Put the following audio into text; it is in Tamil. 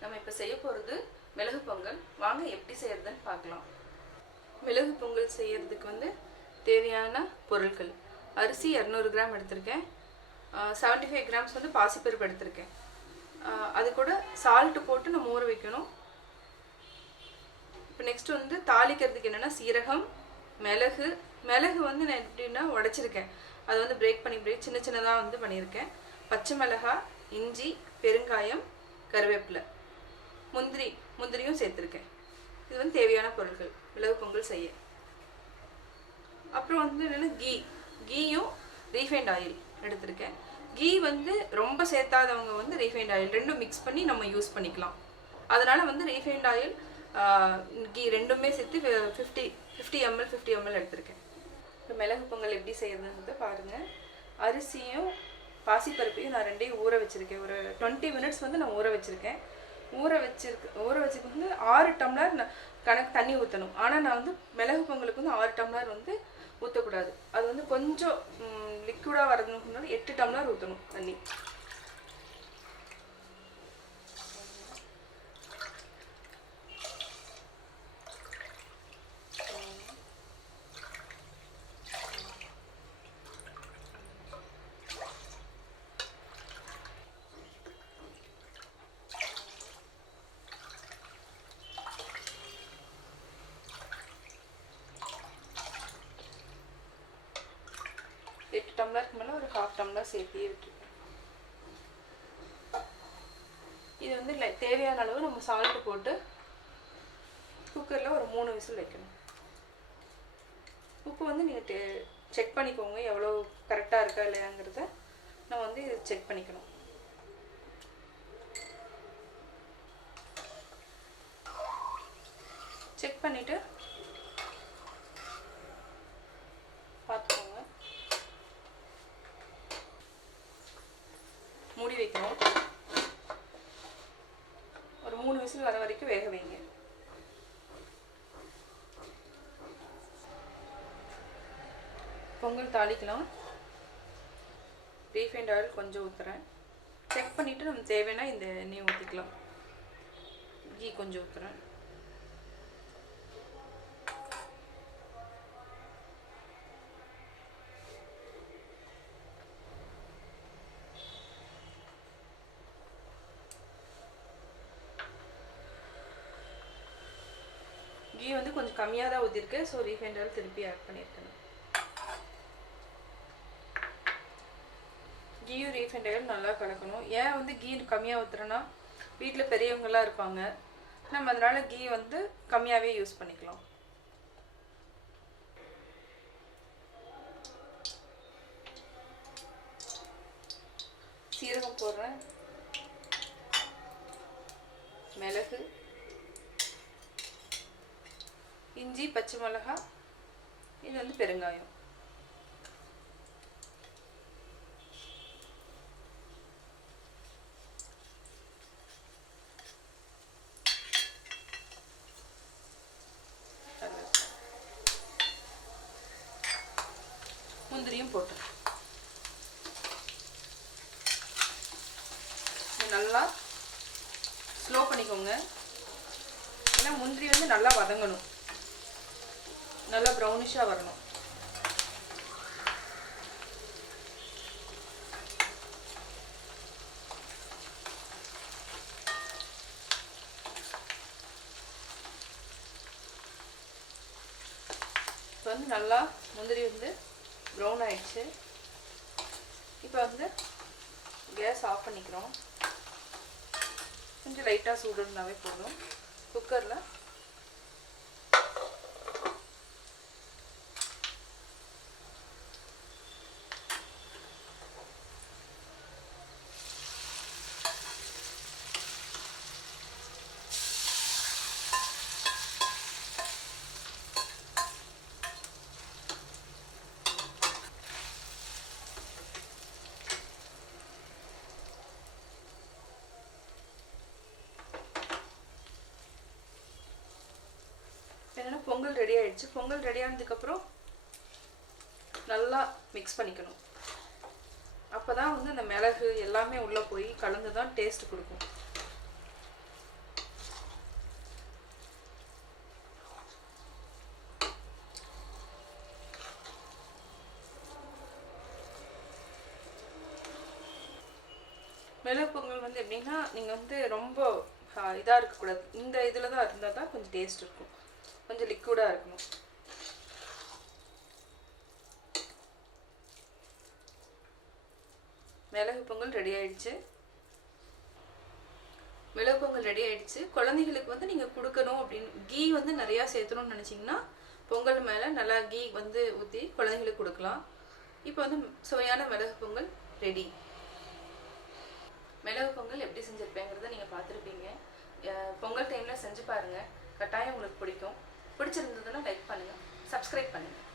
நம்ம இப்போ செய்ய போகிறது மிளகு பொங்கல். வாங்க எப்படி செய்யறதுன்னு பார்க்கலாம். மிளகு பொங்கல் செய்யறதுக்கு வந்து தேவையான பொருட்கள்: அரிசி 200 கிராம் எடுத்திருக்கேன், 75 கிராம்ஸ் வந்து பாசிப்பருப்பு எடுத்திருக்கேன். அது கூட சால்ட்டு போட்டு நம்ம ஊற வைக்கணும். இப்போ நெக்ஸ்ட் வந்து தாளிக்கிறதுக்கு என்னென்னா சீரகம், மிளகு வந்து நான் எப்படின்னா உடைச்சிருக்கேன், அதை வந்து பிரேக் பண்ணி சின்ன சின்னதாக வந்து பண்ணியிருக்கேன். பச்சை மிளகாய், இஞ்சி, பெருங்காயம், கருவேப்பிலை, முந்திரியும் சேர்த்துருக்கேன். இது வந்து தேவையான பொருட்கள் மிளகு பொங்கல் செய்ய. அப்புறம் வந்து என்னென்னா கீயும் ரீஃபைண்ட் ஆயில் எடுத்திருக்கேன். கீ வந்து ரொம்ப சேர்த்தாதவங்க வந்து ரீஃபைண்ட் ஆயில் ரெண்டும் மிக்ஸ் பண்ணி நம்ம யூஸ் பண்ணிக்கலாம். அதனால் வந்து ரீஃபைண்ட் ஆயில், கீ ரெண்டுமே சேர்த்து 50 ml எடுத்திருக்கேன். இப்போ மிளகு பொங்கல் எப்படி செய்யறதுன்றதை பாருங்கள். அரிசியும் பாசிப்பருப்பையும் நான் ரெண்டையும் ஊற வச்சுருக்கேன். ஒரு 20 மினிட்ஸ் வந்து நான் ஊற வச்சுருக்கேன். ஊற வச்சுருக்கு வந்து 6 டம்ளர் கணக்கு தண்ணி ஊற்றணும். ஆனால் நான் வந்து மிளகு பொங்கலுக்கு வந்து 6 டம்ளர் வந்து ஊற்றக்கூடாது. அது வந்து கொஞ்சம் லிக்விடாக வரதுனால 8 டம்ளர் ஊற்றணும் தண்ணி. டம்ளருக்கு மேலே ஒரு 1/2 டம்ளர் சேர்த்தியே விட்டுருக்கேன். இது வந்து தேவையான அளவு நம்ம சால்ட்டு போட்டு குக்கரில் ஒரு 3 விசில் வைக்கணும். உப்பு வந்து நீங்கள் செக் பண்ணிக்கோங்க, எவ்வளோ கரெக்டாக இருக்கா இல்லையாங்கிறத நம்ம வந்து இது செக் பண்ணிக்கணும். செக் பண்ணிவிட்டு பார்த்துக்கோங்க. மூடி வைக்கணும். ஒரு 3 விசில் வர வரைக்கும் வேக வைங்க. பொங்கல் தாளிக்கலாம். ரீஃபைண்ட் ஆயில் கொஞ்சம் ஊற்றுறேன். செக் பண்ணிவிட்டு நம்ம தேவைன்னா இந்த எண்ணெயை ஊற்றிக்கலாம். கீ கொஞ்சம் ஊற்றுறேன். கீ வந்து கொஞ்சம் கம்மியாக தான் ஊற்றிருக்கு. ஸோ ரீஃபைண்ட் ஆயில் திருப்பி ஆட் பண்ணியிருக்கேன். கீயும் ரீஃபைண்ட் ஆயில் நல்லா கலக்கணும். ஏன் வந்து கீ கம்மியாக ஊற்றுறேன்னா, வீட்டில் பெரியவங்களாம் இருப்பாங்க, நம்ம அதனால் கீ வந்து கம்மியாகவே யூஸ் பண்ணிக்கலாம். சீரகம் போடுறேன், மிளகு, இஞ்சி, பச்சை மிளகாய், இது வந்து பெருங்காயம். முந்திரியும் போட்டேன். நல்லா ஸ்லோ பண்ணிக்கோங்க, ஏன்னா முந்திரி வந்து நல்லா வதங்கணும், நல்லா ப்ரௌனிஷாக வரணும். இப்போ வந்து நல்லா முந்திரி வந்து ப்ரௌன் ஆயிடுச்சு. இப்போ வந்து கேஸ் ஆஃப் பண்ணிக்கிறோம். கொஞ்சம் லைட்டாக சூடுனாவே போதும். குக்கரில் என்னென்னா பொங்கல் ரெடி ஆகிடுச்சு. பொங்கல் ரெடி ஆனதுக்கப்புறம் நல்லா மிக்ஸ் பண்ணிக்கணும். அப்போ தான் வந்து அந்த மிளகு எல்லாமே உள்ளே போய் கலந்து தான் டேஸ்ட் கொடுக்கும். மிளகு பொங்கல் வந்து எப்படின்னா நீங்கள் வந்து ரொம்ப இதாக இருக்கக்கூடாது, இந்த இதில் தான் இருந்தால் தான் கொஞ்சம் டேஸ்ட் இருக்கும், கொஞ்சம் லிக்விடாக இருக்கணும். மிளகு பொங்கல் ரெடி ஆயிடுச்சு. மிளகு பொங்கல் ரெடி ஆயிடுச்சு. குழந்தைகளுக்கு வந்து நீங்கள் கொடுக்கணும் அப்படின்னு கீ வந்து நிறையா சேர்த்தணும்னு நினச்சிங்கன்னா பொங்கல் மேலே நல்லா கீ வந்து ஊற்றி குழந்தைங்களுக்கு கொடுக்கலாம். இப்போ வந்து சுவையான மிளகு பொங்கல் ரெடி. மிளகு பொங்கல் எப்படி செஞ்சுருப்பேங்கிறத நீங்கள் பார்த்துருப்பீங்க. பொங்கல் டைமில் செஞ்சு பாருங்கள், கட்டாயம் உங்களுக்கு பிடிக்கும். பிடிச்சிருந்ததுன்னா லைக் பண்ணுங்கள், சப்ஸ்கிரைப் பண்ணுங்கள்.